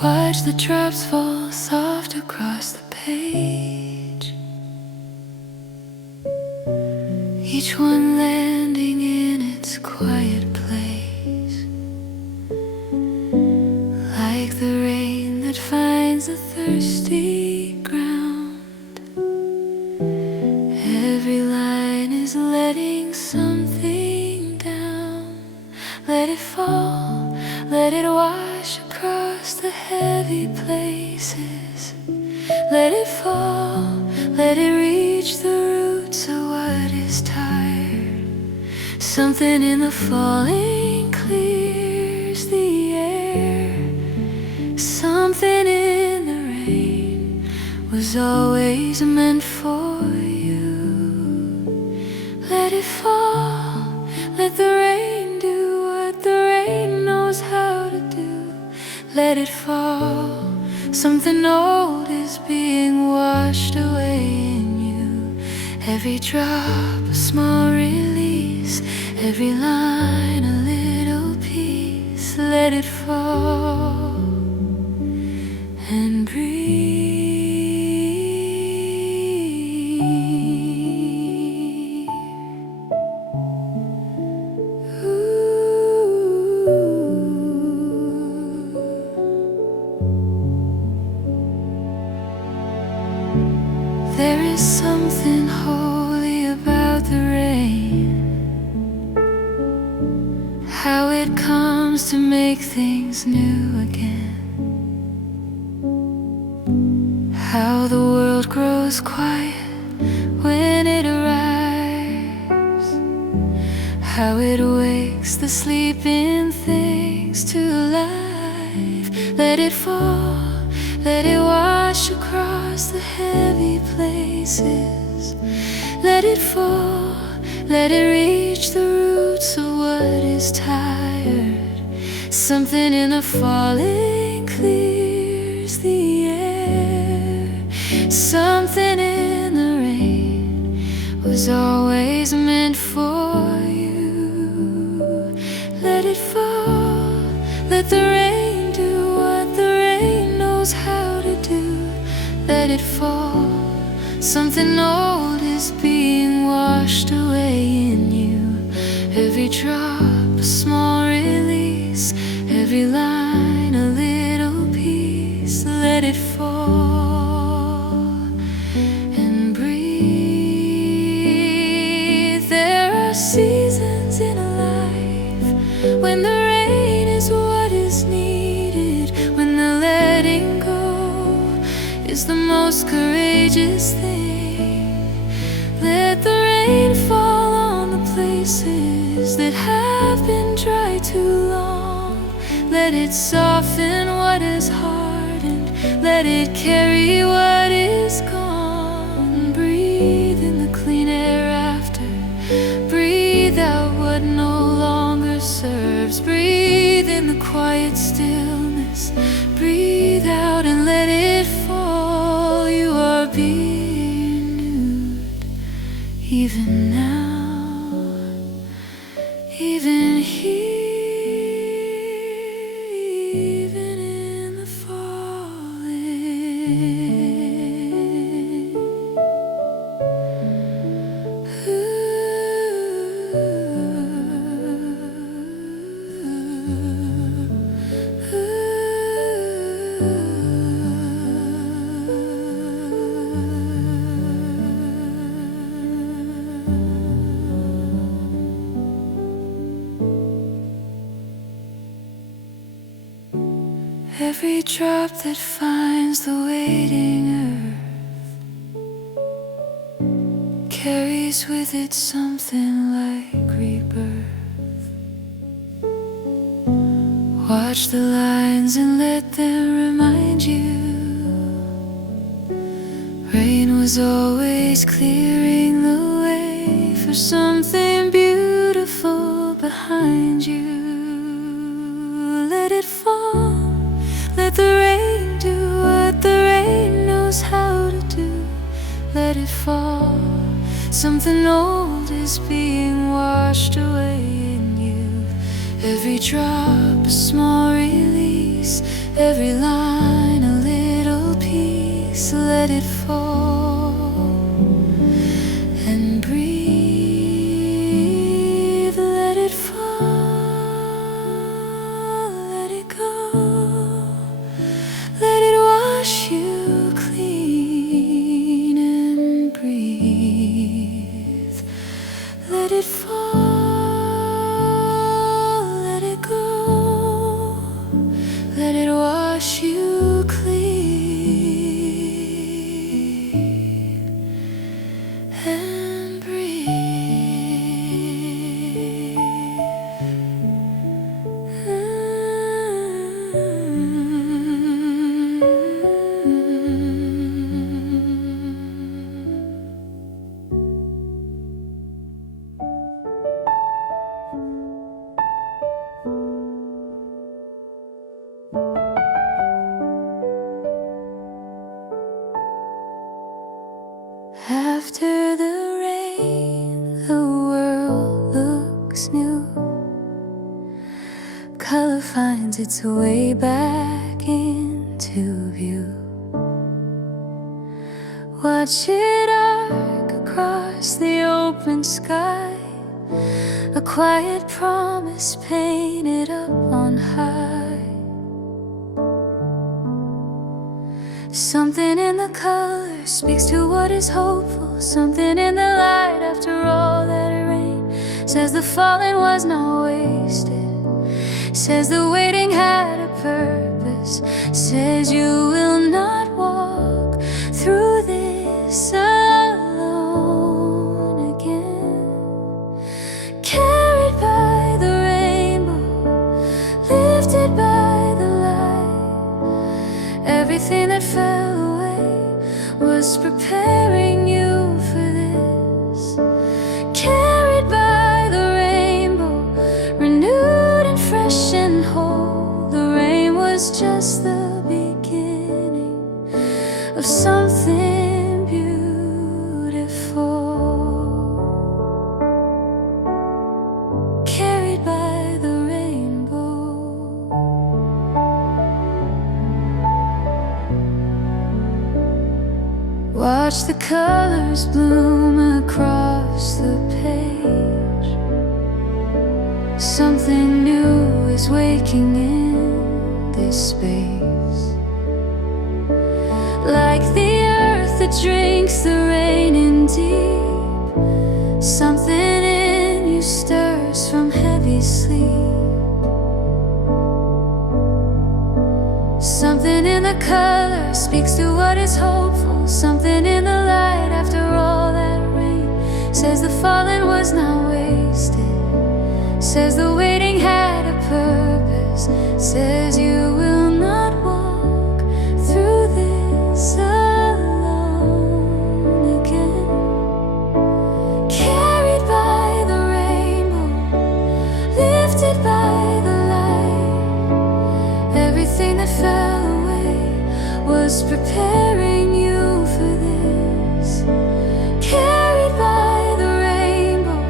Watch the drops fall soft across the page, each one landing in its quiet place, like the rain that finds a thirsty ground. Every line is letting something down. Let it fall, let it wash across the heavy places. Let it fall, let it reach the roots of what is tired. Something in the falling clears the air. Something in the rain was always meant for you. Let it fall, let the rain do what the rain knows how to do. Let it fall, something old is being washed away in you. Every drop a small release, every line a little piece. Let it fall and breathe. There is something holy about the rain, how it comes to make things new again, how the world grows quiet when it arrives, how it wakes the sleeping things to life. Let it fall, let it wash across the heavy places. Let it fall, let it reach the roots of what is tired. Something in the falling clears the air. Something in the rain was always meant for you. Let it fall, let the rain do what the rain knows how to do. Let it fall, something old is being washed away in you. Every drop a small release, every line a little piece. Let it fall and breathe. There are seasons in a life when the rain is what is needed, when the letting go is the most courageous thing. Let the rain fall on the places that have been dry too long. Let it soften what is hardened, let it carry what is gone. Breathe in the clean air after, breathe out what no longer serves. Breathe in the quiet stillness, breathe out and let it fall. You are being renewed, even now, even here, even in the falling. Every drop that finds the waiting earth carries with it something like rebirth. Watch the lines and let them remind you rain was always clearing the way for something beautiful behind you. Let it fall, let the rain do what the rain knows how to do. Let it fall, something old is being washed away in you. Every drop a small release, every line a little piece. Let it fall and breathe. Let it fall, let it go. Let it wash you clean and breathe. Let it fall, let it go. Let it wash you clean and breathe. After the rain, the world looks new. Color finds its way back into view. Watch it arc across the open sky, a quiet promise painted up on high. Something in the color speaks to what is hopeful. Something in the light after all that rain says the falling was not wasted, says the waiting had a purpose, says you will not walk through this alone again. Carried by the rainbow, lifted by the light, everything that fell away was preparing you for this. Carried by the rainbow, renewed and fresh and whole. The rain was just the beginning of something beautiful. Carried by the rainbow. Watch the colors bloom across the page. Something new is waking in this space. Like the earth that drinks the rain in deep, something in you stirs from heavy sleep. Something in the color speaks to what is hopeful. Something in the light after all that rain says the falling was not wasted, says the waiting had a purpose, says you will not walk through this alone again. Carried by the rainbow, lifted by the light, everything that fell away was preparing you for this. Carried by the rainbow,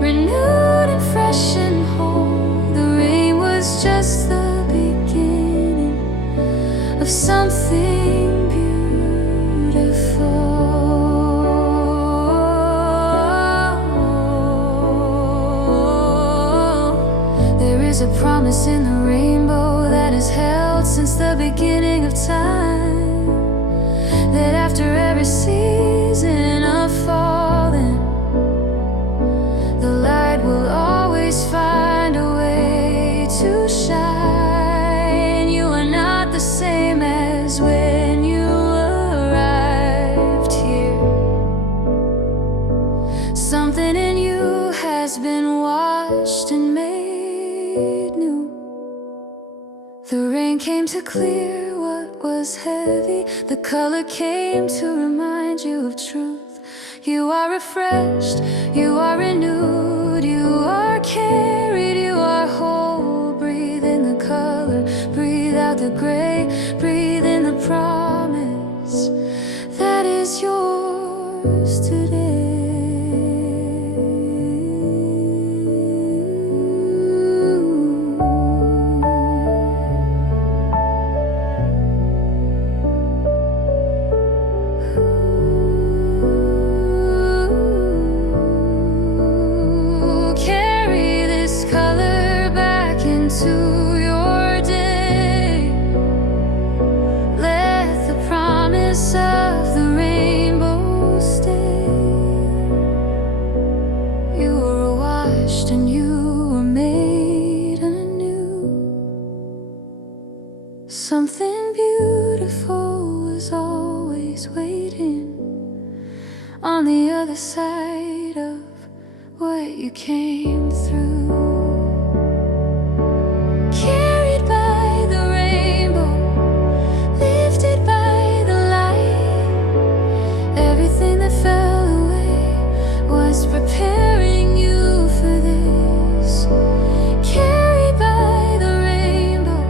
renewed and fresh and whole. The rain was just the beginning of something beautiful. There is a promise in the rainbow that is held since the beginning of time, that after every season of falling, the light will always find a way to shine. You are not the same as when you arrived here. Something in you has been washed and made new. The rain came to clear what was heavy. The color came to remind you of truth. You are refreshed, you are renewed, you are carried, you are whole. Breathe in the color, breathe out the gray, breathe in the promise that is yours today. promise of the rainbow stay. You were washed and you were made anew. Something beautiful was always waiting on the other side of what you came through. Carried by the rainbow, lifted by the light, everything that fell away was preparing you for this. Carried by the rainbow,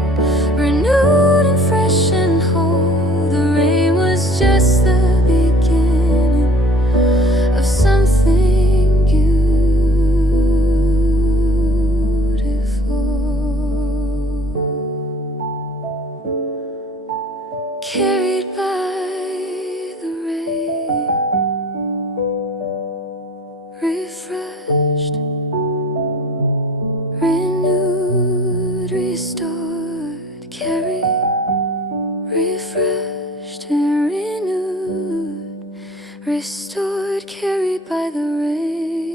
renewed and fresh and whole, the rain was just the beginning of something carried by the rain, refreshed, renewed, restored, carried, refreshed and renewed, restored, carried by the rain.